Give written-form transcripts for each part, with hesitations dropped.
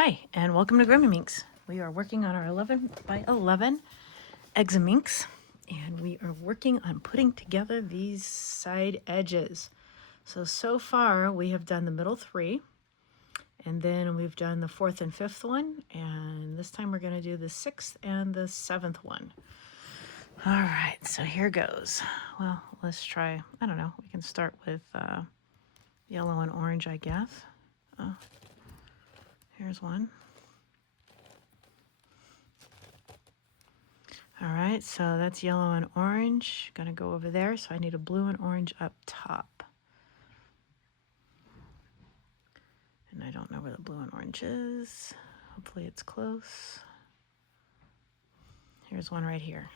Hi, and welcome to Examinx. We are working on our 11 by 11 Examinx, and we are working on putting together these side edges. So far we have done the middle three, and then we've done the fourth and fifth one, and this time we're going to do the sixth and the seventh one. All right, so here goes. Well, let's try, I don't know, we can start with yellow and orange, I guess. Here's one. All right, so that's yellow and orange. Gonna go over there, so I need a blue and orange up top. And I don't know where the blue and orange is. Hopefully it's close. Here's one right here.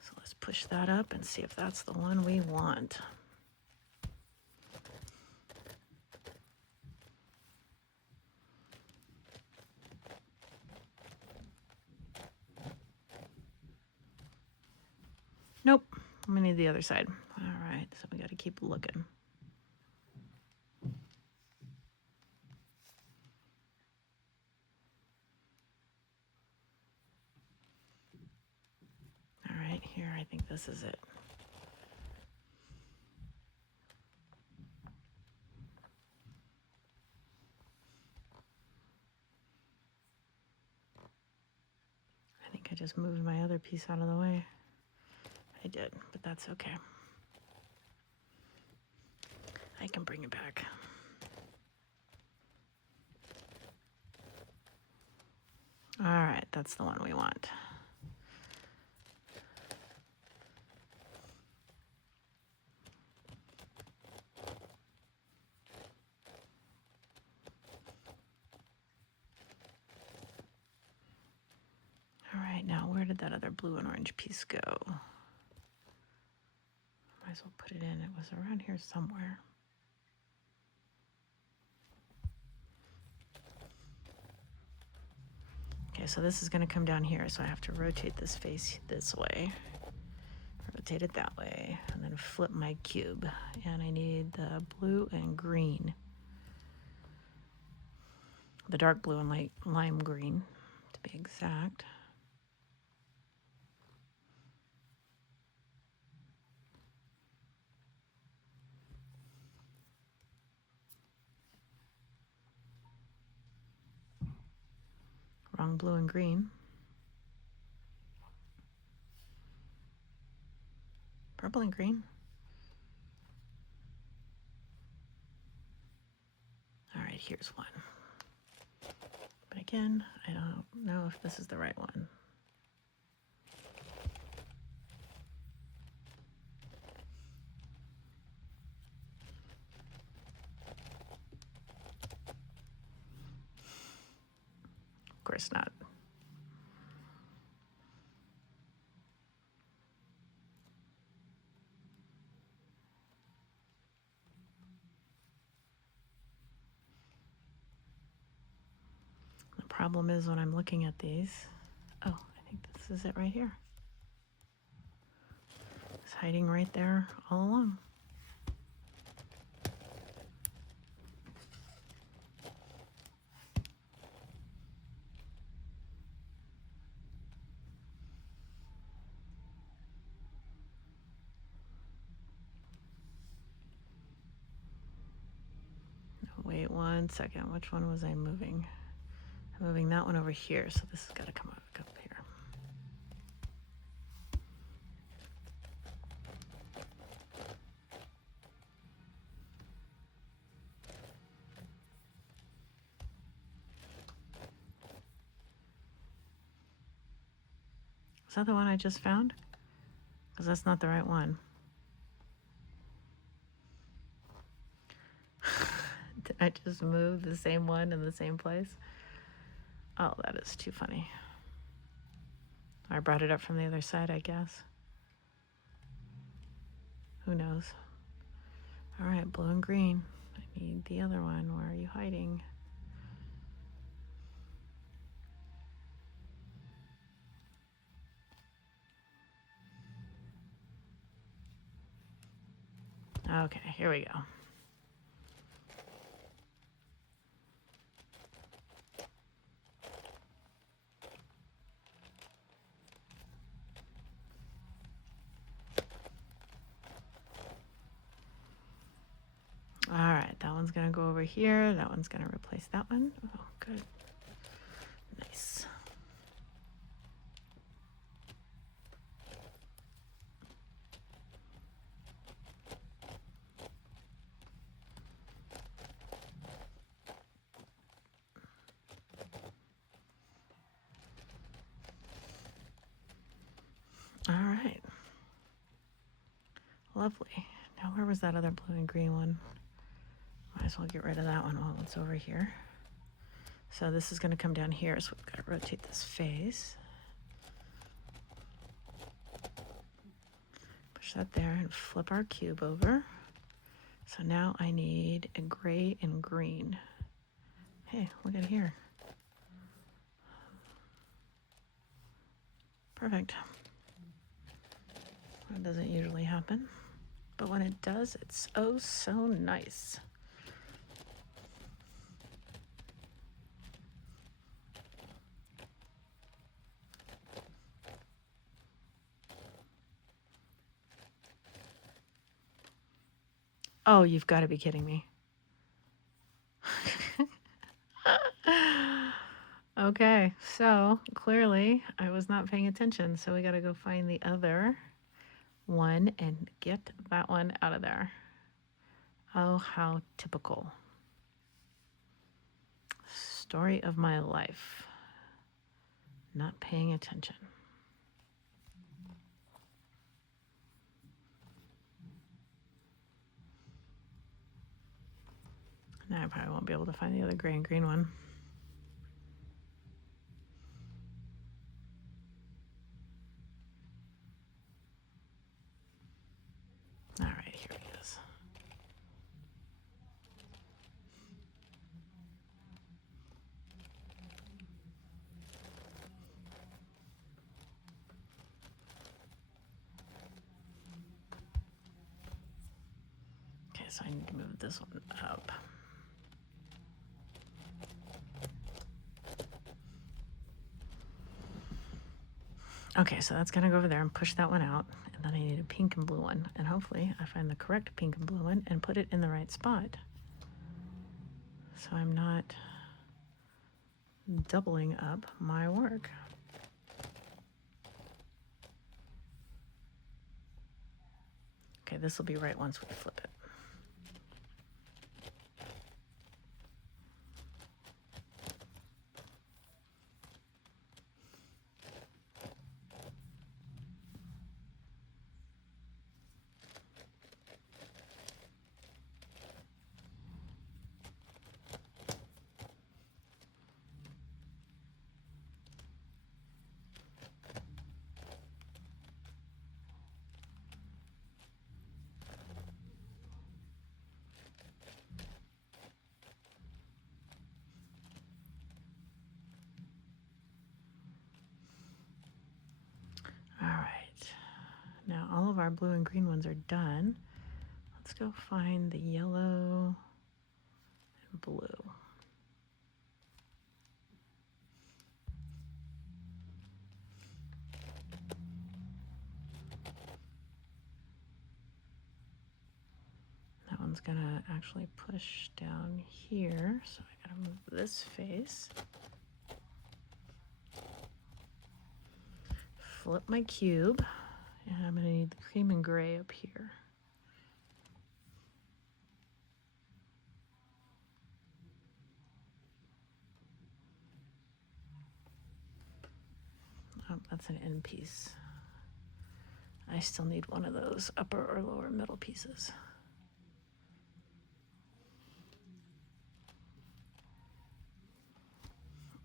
So let's push that up and see if that's the one we want. Nope, I'm gonna need the other side. All right, so we gotta keep looking. All right, here, I think this is it. I think I just moved my other piece out of the way. I did, but that's okay. I can bring it back. All right, that's the one we want. All right, now where did that other blue and orange piece go? Might as well put it in. It was around here somewhere. Okay, so this is going to come down here, so I have to rotate this face this way, rotate it that way, and then flip my cube. And I need the blue and green, the dark blue and light lime green, to be exact. Wrong blue and green. Purple and green. All right, here's one. But again, I don't know if this is the right one. Of course not. The problem is when I'm looking at these, oh, I think this is it right here. It's hiding right there all along. Wait 1 second, which one was I moving? I'm moving that one over here, so this has got to come up here. Is that the one I just found? Because that's not the right one. Did I just move the same one in the same place? Oh, that is too funny. I brought it up from the other side, I guess. Who knows? All right, blue and green. I need the other one. Where are you hiding? Okay, here we go. That one's gonna go over here. That one's gonna replace that one. Oh, good. Nice. All right. Lovely. Now, where was that other blue and green one? Might as well get rid of that one while it's over here. So this is going to come down here, so we've got to rotate this face. Push that there and flip our cube over. So now I need a gray and green. Hey, look at here. Perfect. That doesn't usually happen, but when it does, it's oh so nice. Oh, you've got to be kidding me. Okay, so clearly I was not paying attention, so we got to go find the other one and get that one out of there. Oh, how typical. Story of my life. Not paying attention. Now I probably won't be able to find the other gray and green one. All right, here he is. Okay, so I need to move this one up. Okay, so that's gonna go over there and push that one out. And then I need a pink and blue one. And hopefully I find the correct pink and blue one and put it in the right spot. So I'm not doubling up my work. Okay, this will be right once we flip it. All right, now all of our blue and green ones are done. Let's go find the yellow and blue. That one's gonna actually push down here, so I gotta move this face. Flip my cube, and I'm gonna need the cream and gray up here. Oh, that's an end piece. I still need one of those upper or lower middle pieces.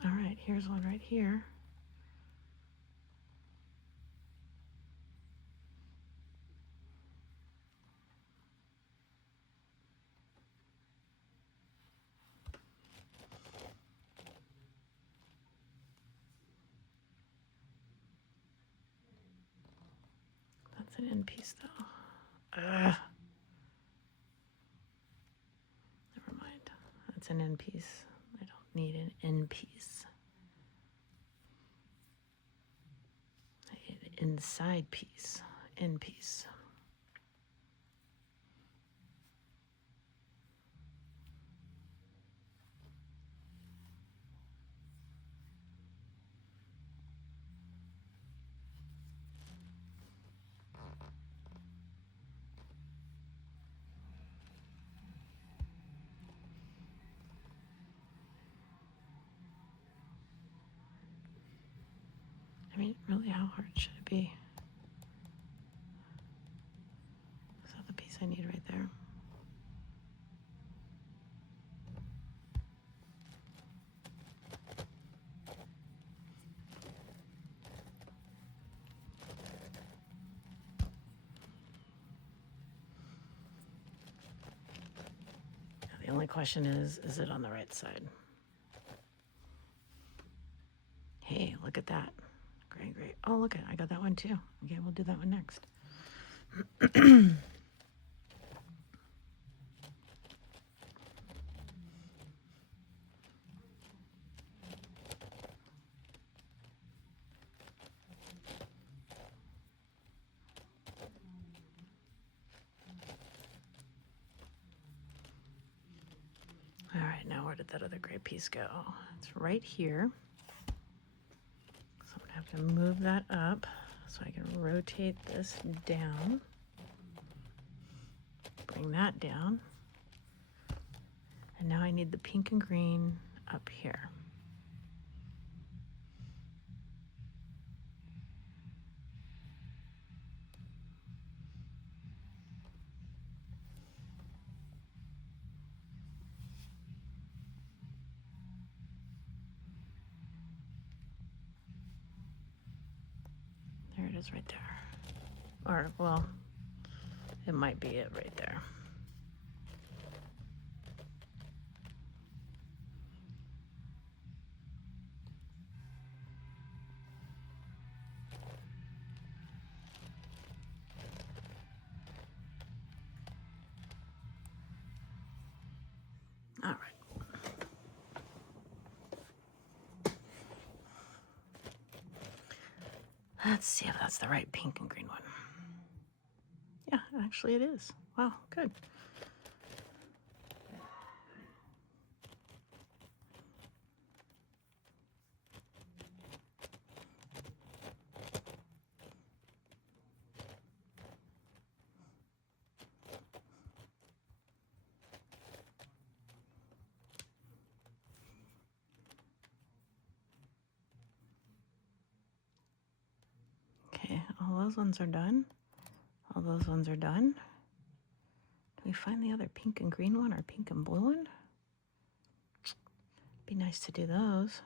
All right, here's one right here. That's an end piece though. Ugh. Never mind. That's an end piece. I don't need an end piece. I need an inside piece. End piece. I mean, really, how hard should it be? Is that the piece I need right there? The only question is it on the right side? Hey, look at that. Great, great. Oh, look, I got that one too. Okay, we'll do that one next. All right, now where did that other gray piece go? It's right here. So I'm gonna have to move that up so I can rotate this down. Bring that down. And now I need the pink and green up here. There it is right there. Or, well, it might be it right there. All right. Let's see if that's the right pink and green one. Yeah, actually it is. Wow, good. Okay, all those ones are done. All those ones are done. Do we find the other pink and green one or pink and blue one? Be nice to do those.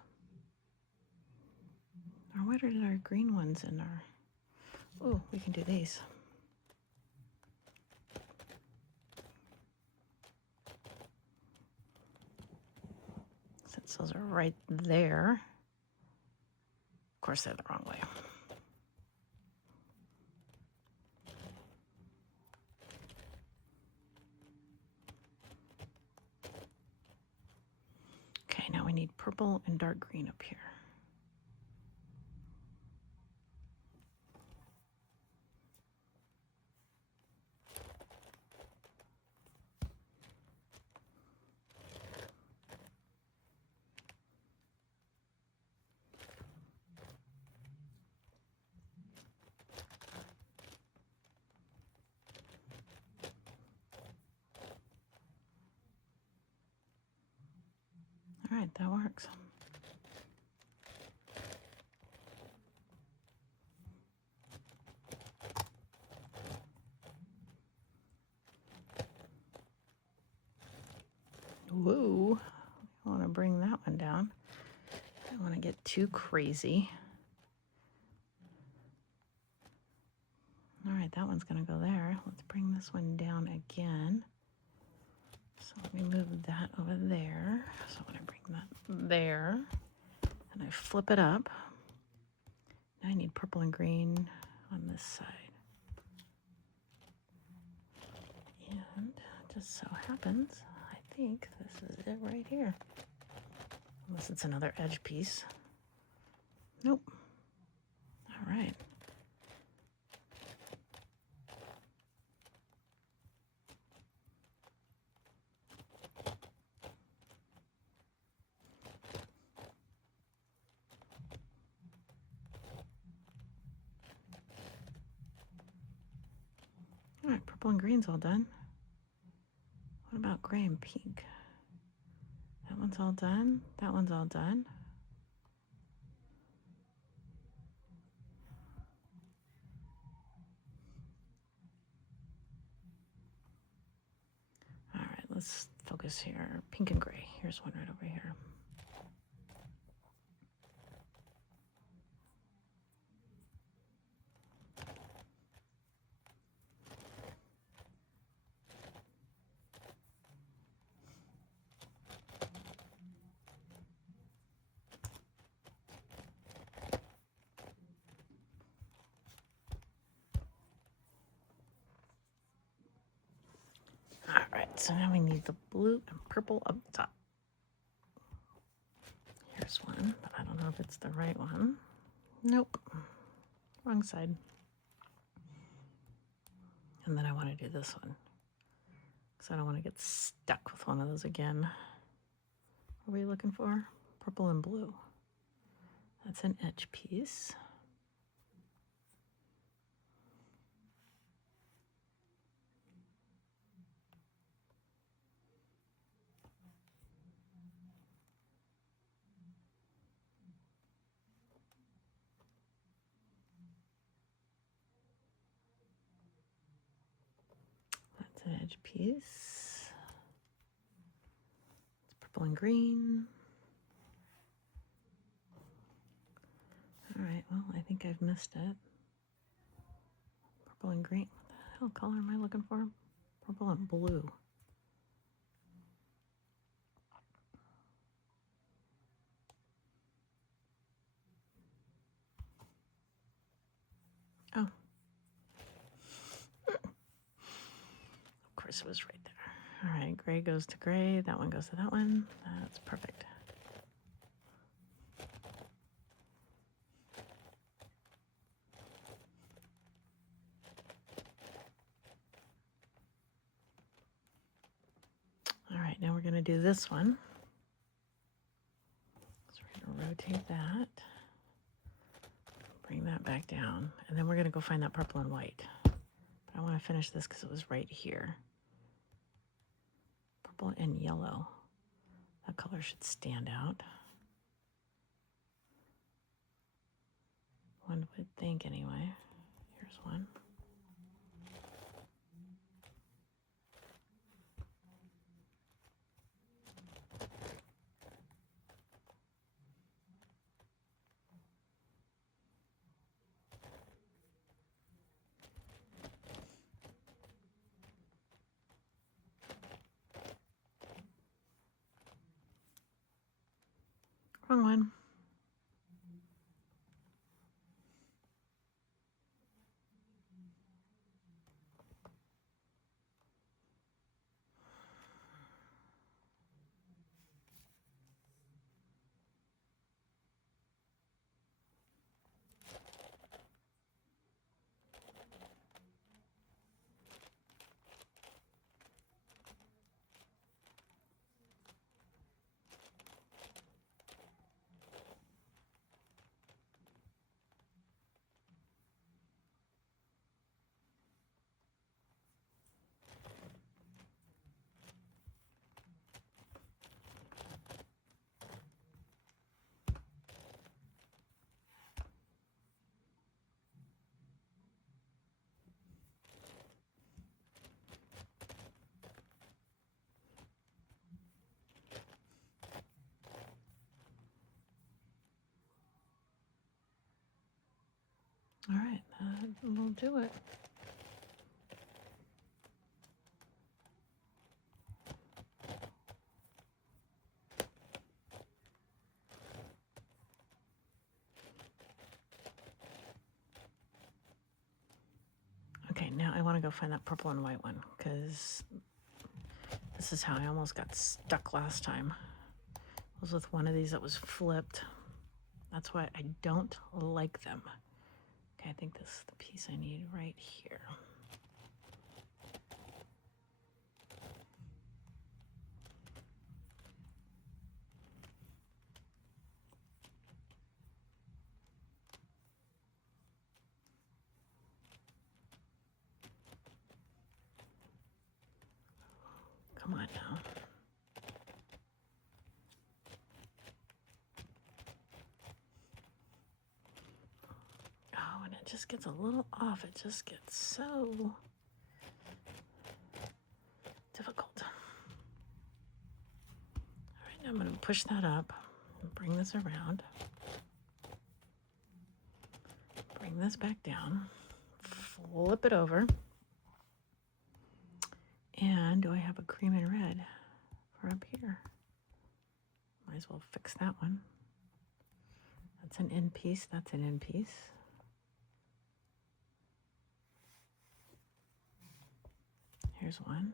Or where did our green ones in our... Oh, we can do these. Since those are right there. Of course, they're the wrong way. Okay, now we need purple and dark green up here. All right, that works. Whoa, I want to bring that one down. I don't want to get too crazy. All right, that one's going to go there. Let's bring this one down again. So let me move that over there. So I'm going to bring that there. And I flip it up. Now I need purple and green on this side. And it just so happens, I think this is it right here. Unless it's another edge piece. Nope. All right. All right, purple and green's all done. What about gray and pink? That one's all done. That one's all done. let's focus here. Pink and gray. Here's one right over here. All right, so now we need the blue and purple up top. Here's one, but I don't know if it's the right one. Nope, wrong side. And then I want to do this one, because I don't want to get stuck with one of those again. What are we looking for? Purple and blue. That's an edge piece. That's an edge piece. It's purple and green. All right, well, I think I've missed it. Purple and green. What the hell color am I looking for? Purple and blue. Oh. Of course it was right there. All right, gray goes to gray. That one goes to that one. That's perfect. All right, now we're going to do this one. So we're going to rotate that. Bring that back down. And then we're going to go find that purple and white. But I want to finish this because it was right here. Purple and yellow. That color should stand out. One would think anyway. Here's one. Wrong one. All right, that will do it. Okay, now I want to go find that purple and white one because this is how I almost got stuck last time. I was with one of these that was flipped. That's why I don't like them. Okay, I think this is the piece I need right here. Come on now. Oh, and it just gets a little off. It just gets so difficult. I'm going to push that up and bring this around. Bring this back down. Flip it over. And do I have a cream and red for up here? Might as well fix that one. That's an end piece. That's an end piece. Here's one.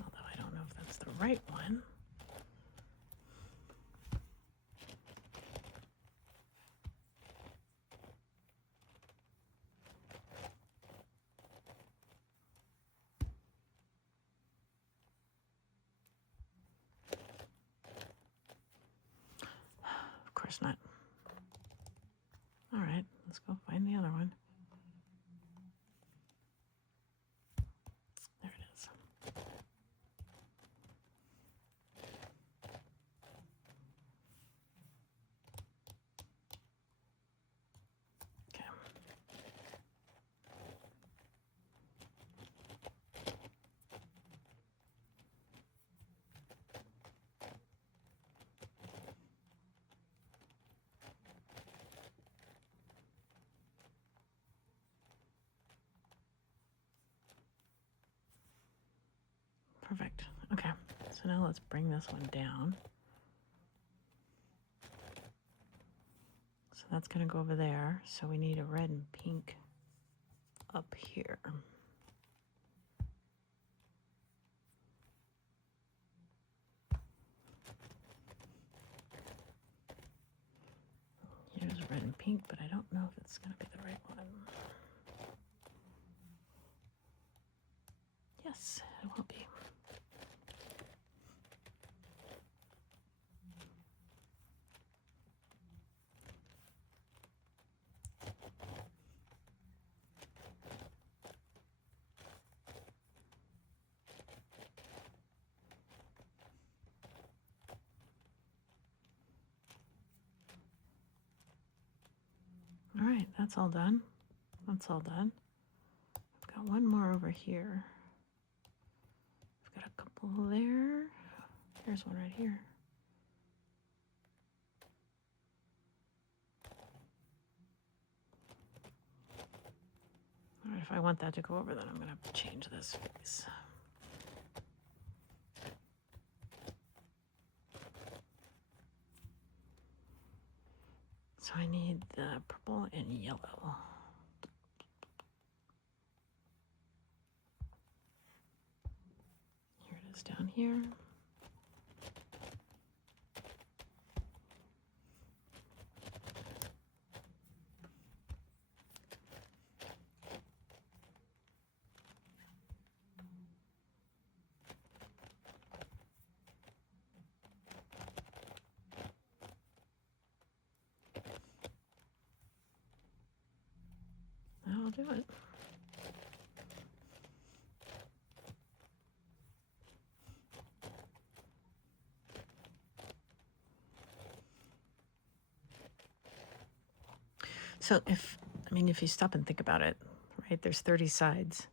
Although I don't know if that's the right one. Of course not. All right, let's go find the other one. There it is. Okay. Perfect. Okay, so now let's bring this one down. So that's going to go over there. So we need a red and pink up here. Here's red and pink, but I don't know if it's going to be the right one. Yes, it will be. All right, that's all done. That's all done. I've got one more over here. I've got a couple there. Here's one right here. All right, if I want that to go over, then I'm going to have to change this face. So I need the purple and yellow. Here it is down here. That'll do it. So if you stop and think about it, right, there's 30 sides.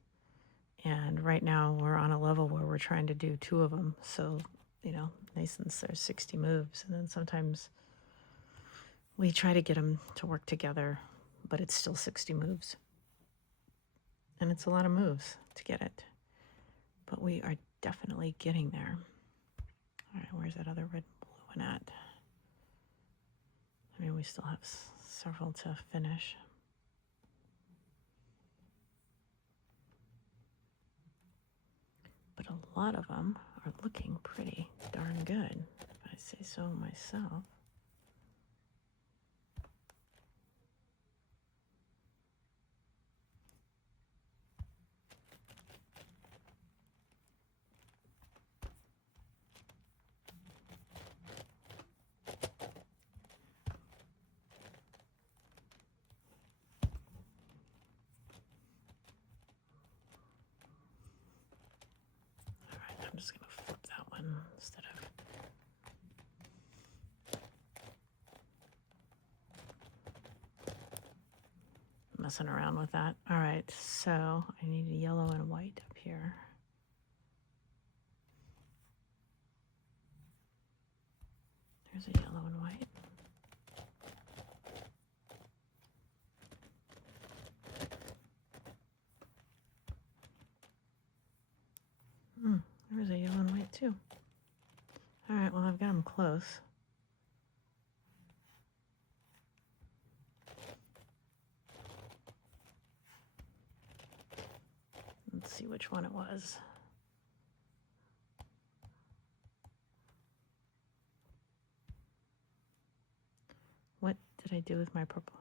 And right now we're on a level where we're trying to do 2 of them. So, since there's 60 moves. And then sometimes we try to get them to work together, but it's still 60 moves. And it's a lot of moves to get it. But we are definitely getting there. All right, where's that other red and blue one at? We still have several to finish. But a lot of them are looking pretty darn good, if I say so myself. I'm just going to flip that one instead of... messing around with that. All right, so I need a yellow and white up here. There's a yellow and white. There's a yellow and white too. All right, well, I've got them close. Let's see which one it was. What did I do with my purple?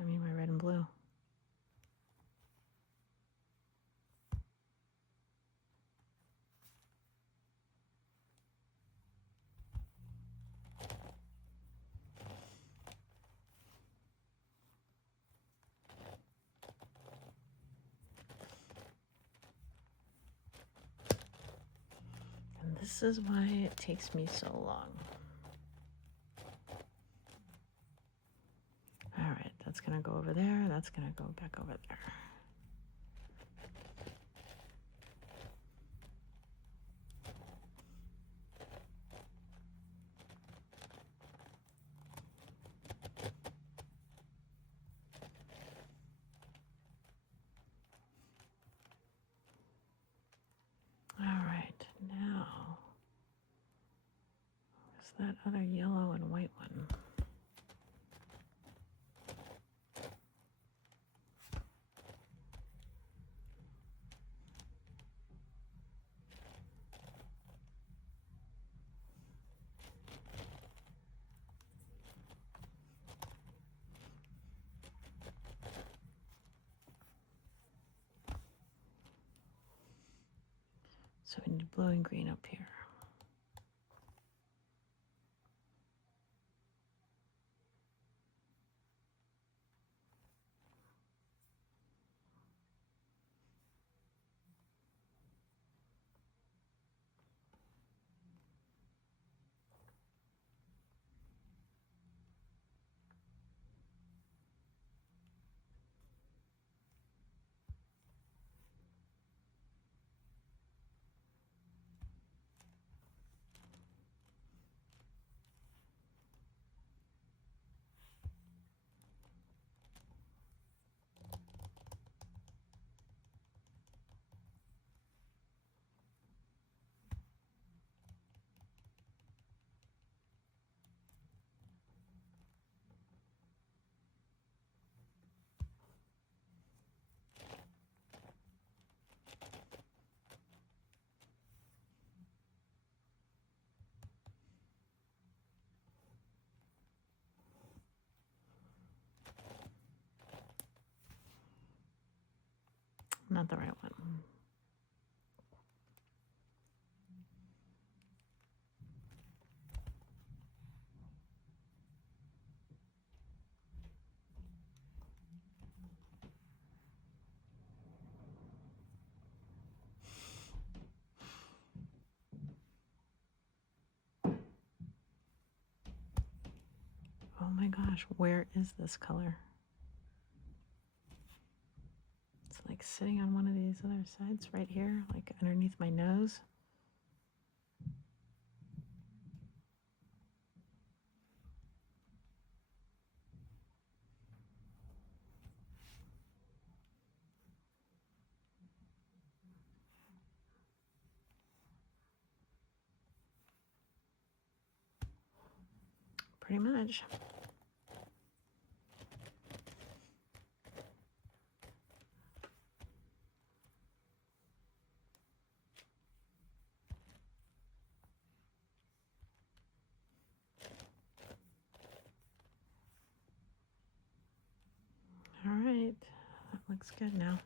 I mean, my red and blue. And this is why it takes me so long. All right, that's gonna go over there. That's gonna go back over there. All right, now, where's that other yellow and white one? So we need blue and green up here. Not the right one. Oh my gosh, where is this color? It's like sitting on one of these other sides right here, like underneath my nose. Pretty much. All right, that looks good now.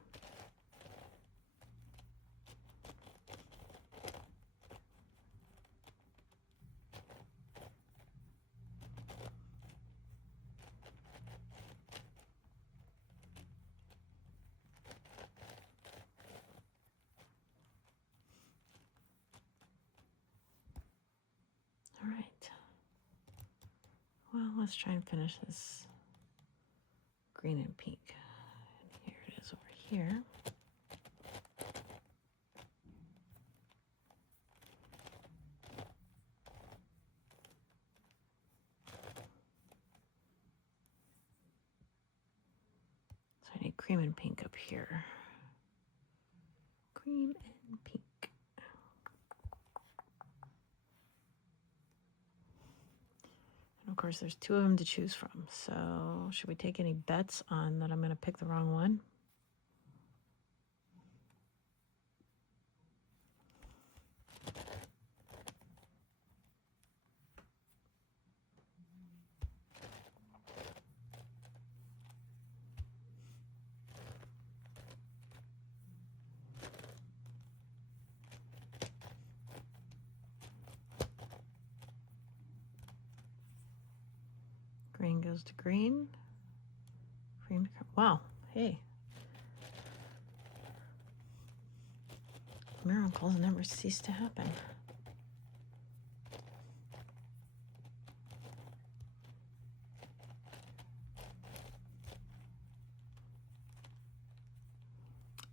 All right. Well, let's try and finish this green and pink. And here it is over here. cream and pink up here. Cream and pink. And of course, there's 2 of them to choose from. So should we take any bets on that I'm going to pick the wrong one? Green goes to green. Green to green. Wow. Hey. Miracles never cease to happen.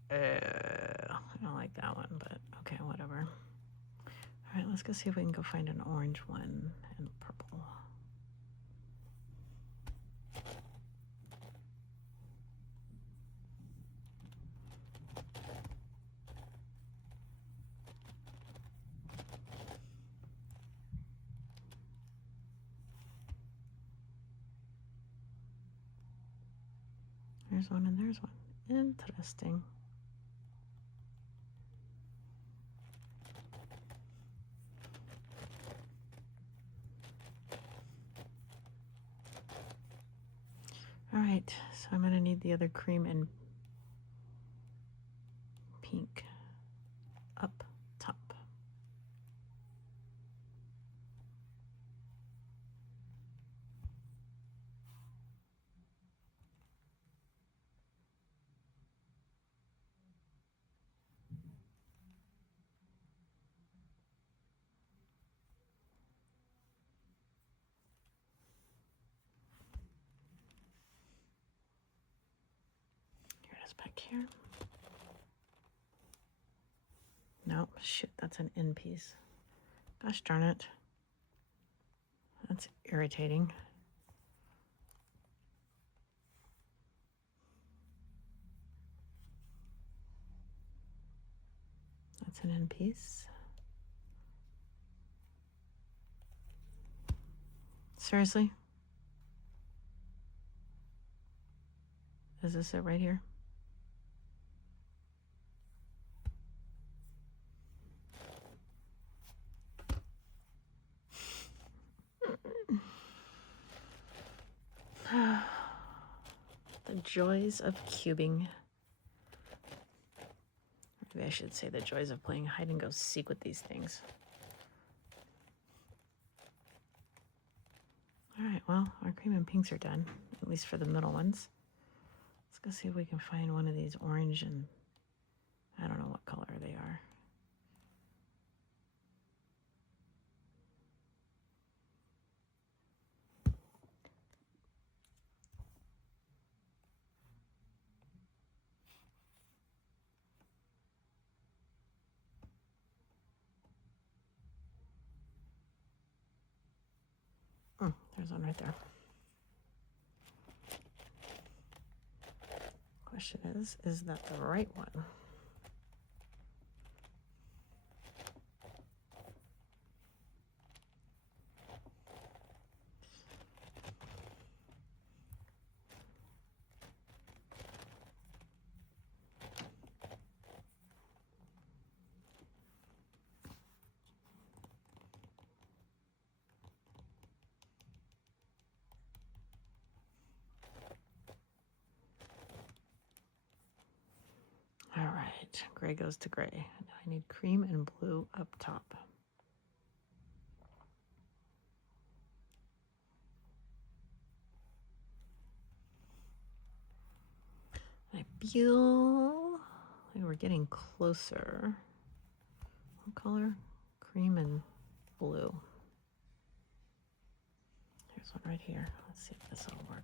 I don't like that one, but okay, whatever. All right, let's go see if we can go find an orange one and purple. There's one and there's one. Interesting. All right, so I'm going to need the other cream and pink up top. Here it is back here. No, shoot, that's an end piece. Gosh darn it. That's irritating. That's an end piece. Seriously? Is this it right here? The joys of cubing. Maybe I should say the joys of playing hide and go seek with these things. All right, well, our cream and pinks are done, at least for the middle ones. Let's go see if we can find one of these orange and I don't know what color they are. There's one right there. Question is that the right one? All right, gray goes to gray. Now I need cream and blue up top. I feel like we're getting closer. What color? Cream and blue. There's one right here. Let's see if this will work.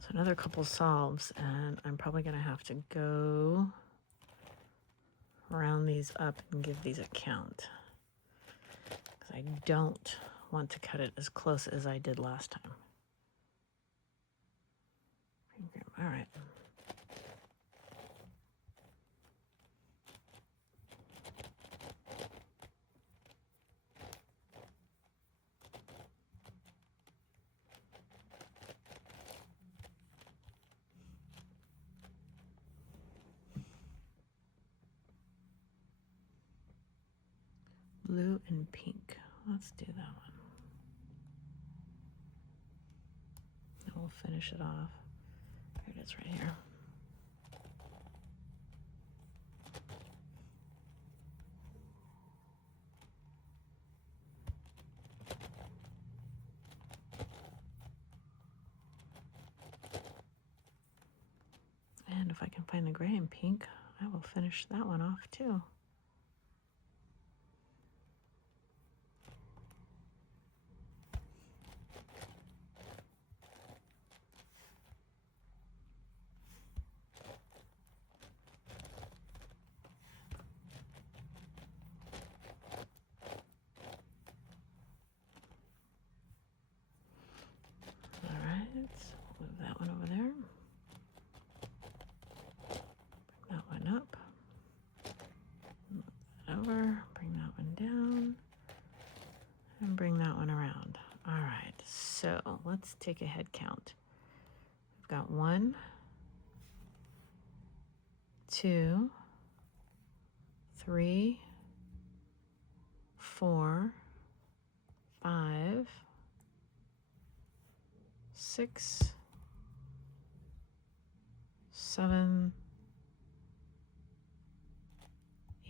So another couple solves, and I'm probably going to have to go round these up and give these a count, because I don't want to cut it as close as I did last time. Okay, all right. Blue and pink. Let's do that one. And we'll finish it off. Here it is right here. And if I can find the gray and pink, I will finish that one off too. All right, move that one over there. Bring that one up. Move that over, bring that one down, and bring that one around. All right, so let's take a head count. We've got 1, 2, 3, 4, 5, 6, 7,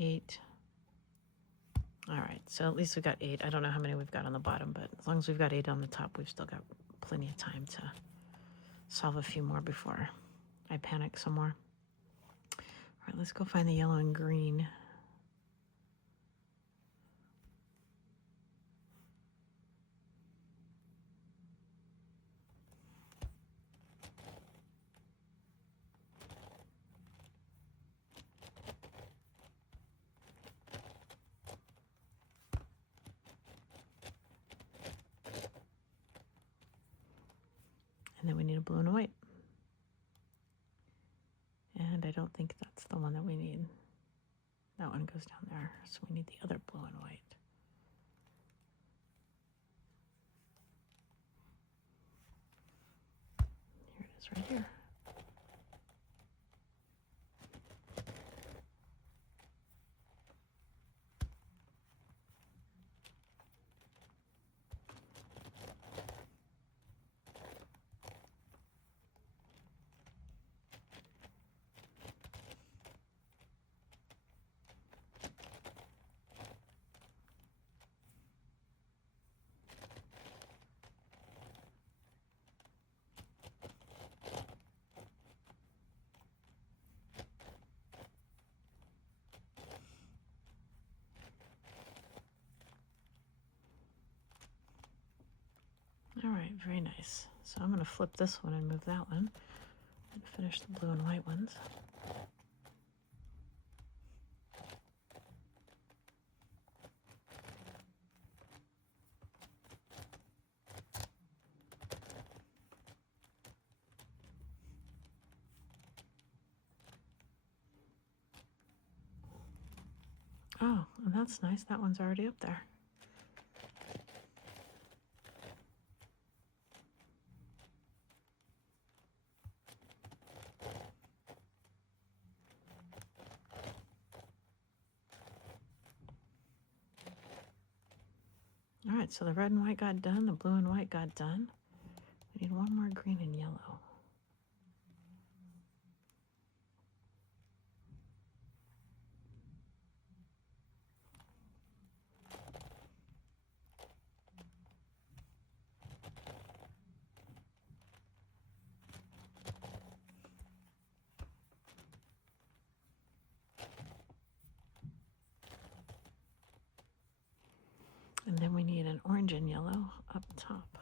8. All right, so at least we've got 8. I don't know how many we've got on the bottom, but as long as we've got 8 on the top, we've still got plenty of time to solve a few more before I panic some more. All right, let's go find the yellow and green. And then we need a blue and a white. And I don't think that's the one that we need. That one goes down there. So we need the other blue and white. Here it is right here. All right, very nice. So I'm going to flip this one and move that one and finish the blue and white ones. Oh, and that's nice. That one's already up there. All right, so the red and white got done, the blue and white got done. We need one more green and yellow. And then we need an orange and yellow up top.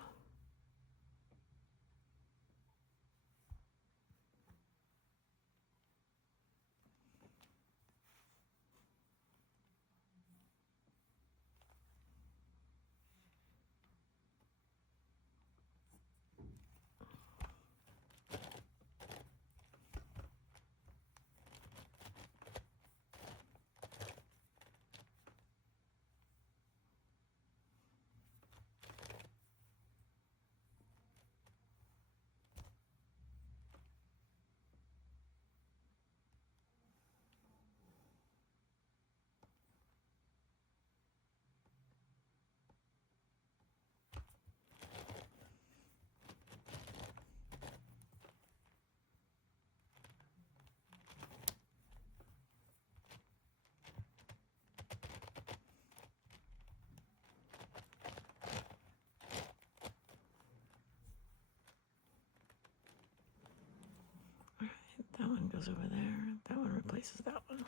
goes over there. That one replaces that one.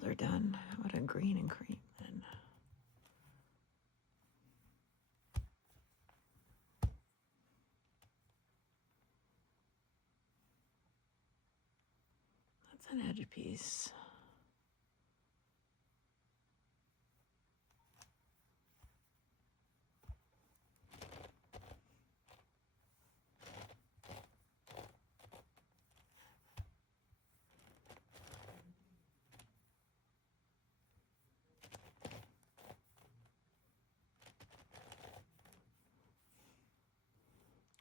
Those are done. How about a green and cream then? That's an edge piece.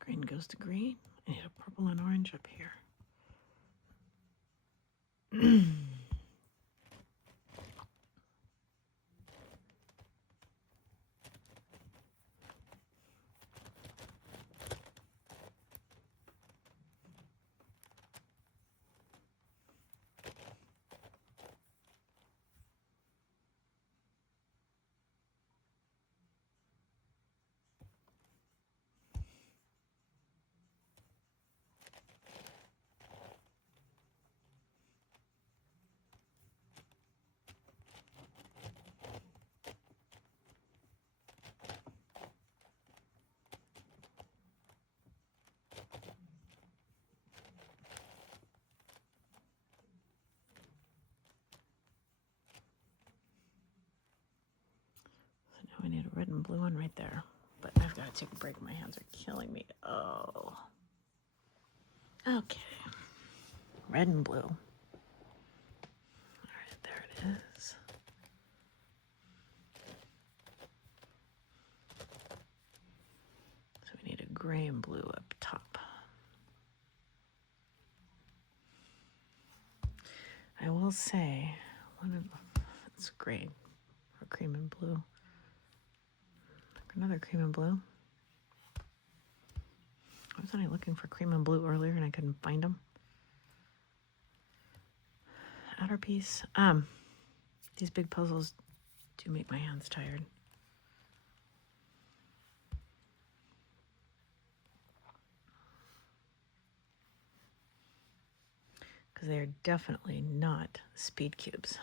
Green goes to green. I need a purple and orange up here. I need a red and blue one right there. But I've got to take a break. My hands are killing me. Oh. Okay. Red and blue. All right, there it is. So we need a gray and blue up top. I will say, it's gray or cream and blue. Another cream and blue. Wasn't I looking for cream and blue earlier and I couldn't find them? Outer piece. These big puzzles do make my hands tired. Because they are definitely not speed cubes.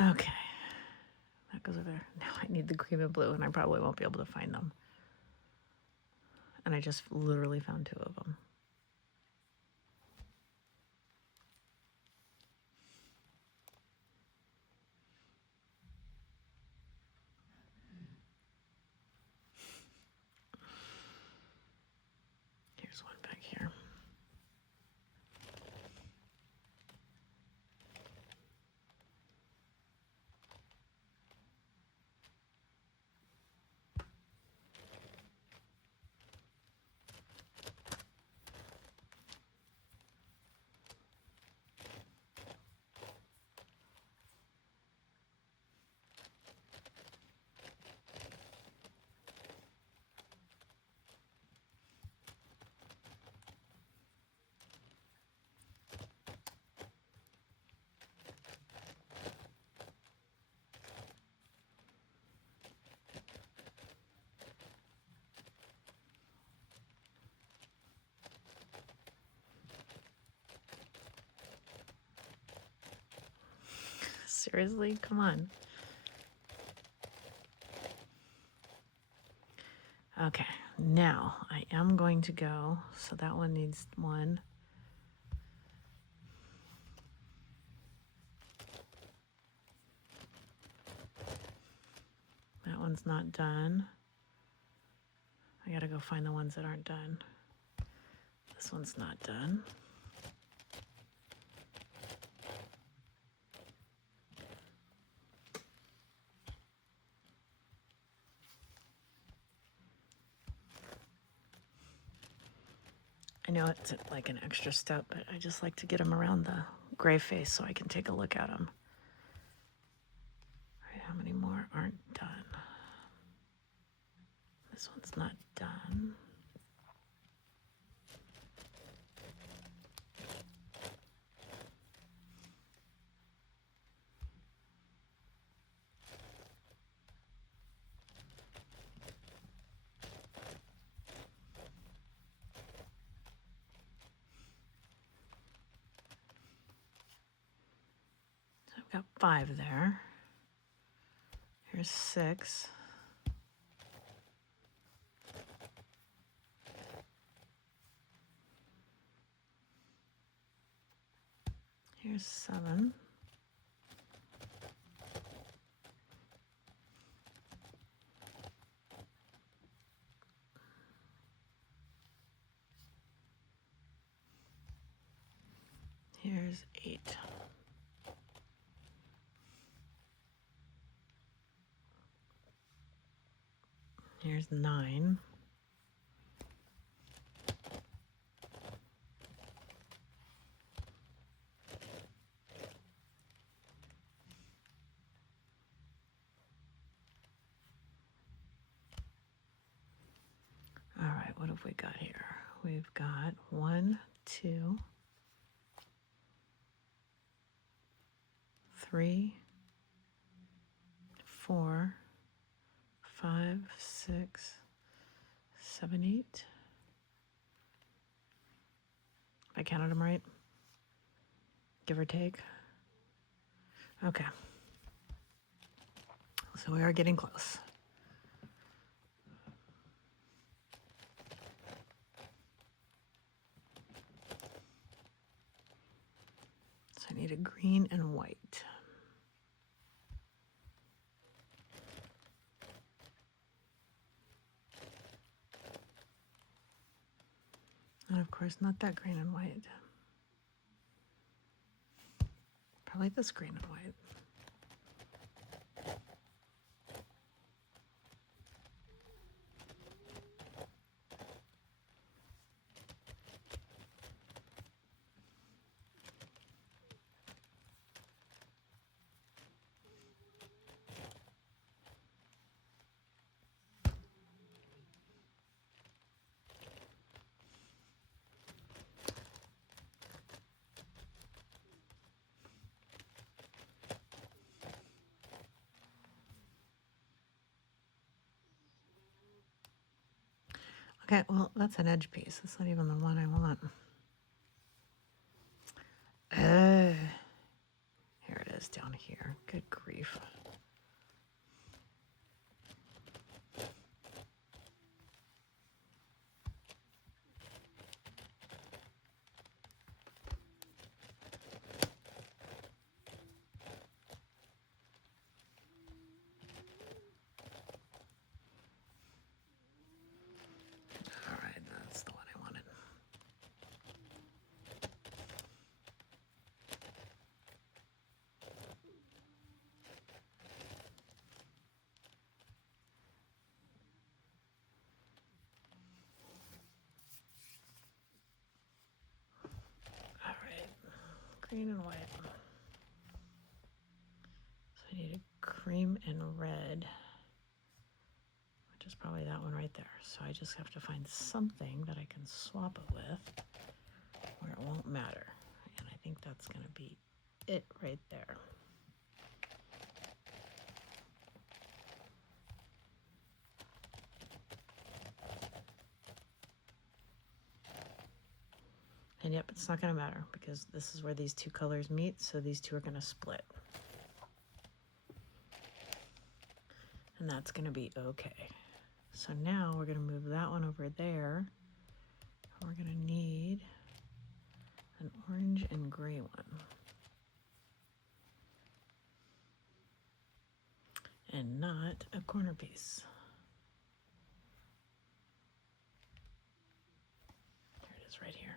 Okay, that goes over there. Now I need the cream and blue, and I probably won't be able to find them. And I just literally found two of them. Here's one back here. Seriously? Come on. Okay, now I am going to go, so that one needs one. one's not done. I gotta go find the ones that aren't done. This one's not done. I know it's like an extra step, but I just like to get them around the gray face so I can take a look at them. All right, how many more aren't done? This one's not done. I've got 5 there. Here's 6. Here's 7. Here's 8. Here's 9. All right, what have we got here? We've got 1, 2, 3, 4, 5, 6, 7, 8. If I counted them right, give or take. Okay. So we are getting close. So I need a green and white. And of course, not that green and white. Probably this green and white. Okay, well, that's an edge piece. That's not even the one I want. Here it is down here. Good grief. All right, that's the one I wanted. All right, green and white. So I need a cream and red, which is probably that one right there. So I just have to find something that I can swap it with where it won't matter. And I think that's going to be it right there. And yep, it's not going to matter because this is where these two colors meet, so these two are going to split. And that's going to be okay. So now we're going to move that one over there. We're going to need an orange and gray one. and not a corner piece. There it is right here.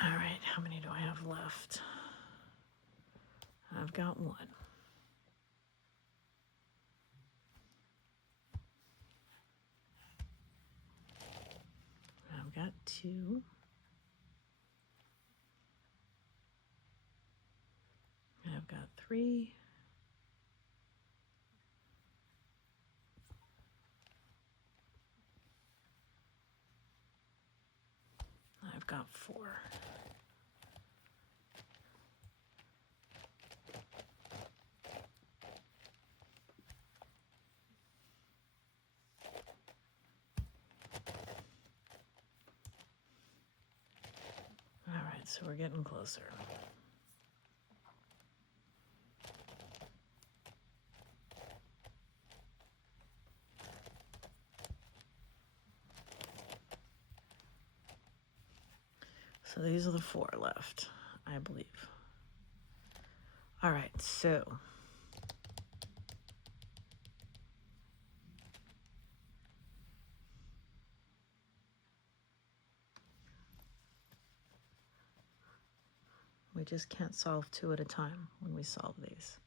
All right, how many do I have left? I've got one. I've got two. I've got three. I've got four. All right, so we're getting closer. So these are the four left, I believe. All right, so we just can't solve two at a time when we solve these,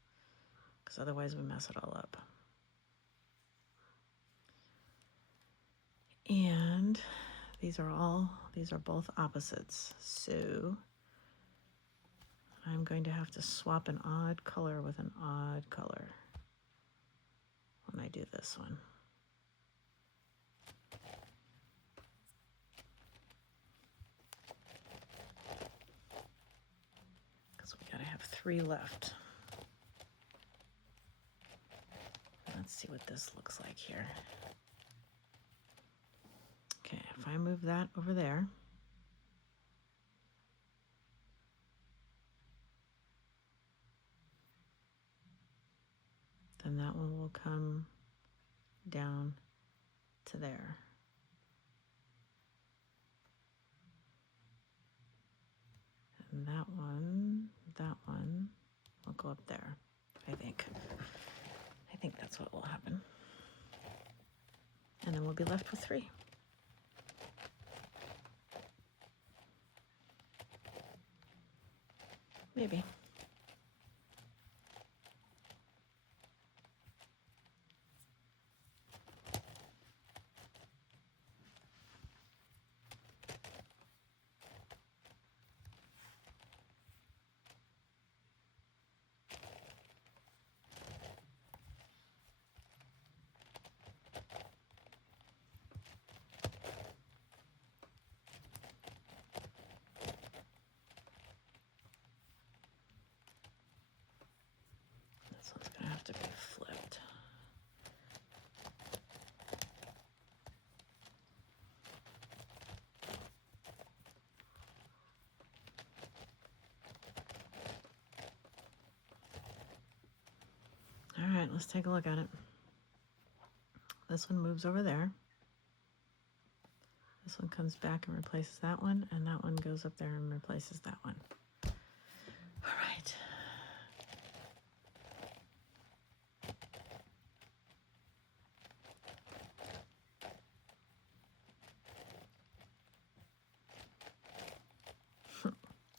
because otherwise we mess it all up. And these are both opposites. So I'm going to have to swap an odd color with an odd color when I do this one. Because we gotta have three left. Let's see what this looks like here. Okay, if I move that over there, then that one will come down to there. And that one will go up there, I think. I think that's what will happen. And then we'll be left with three. Maybe. This one's gonna have to be flipped. All right, let's take a look at it. This one moves over there. This one comes back and replaces that one, and that one goes up there and replaces that one. All right.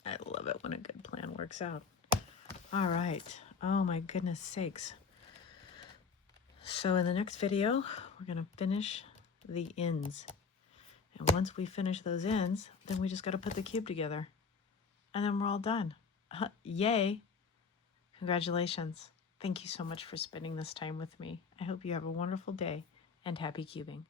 I love it when a good plan works out. All right. Oh my goodness sakes. So in the next video, we're gonna finish the ends. And once we finish those ends, then we just gotta put the cube together. And then we're all done. Yay. Congratulations. Thank you so much for spending this time with me. I hope you have a wonderful day and happy cubing.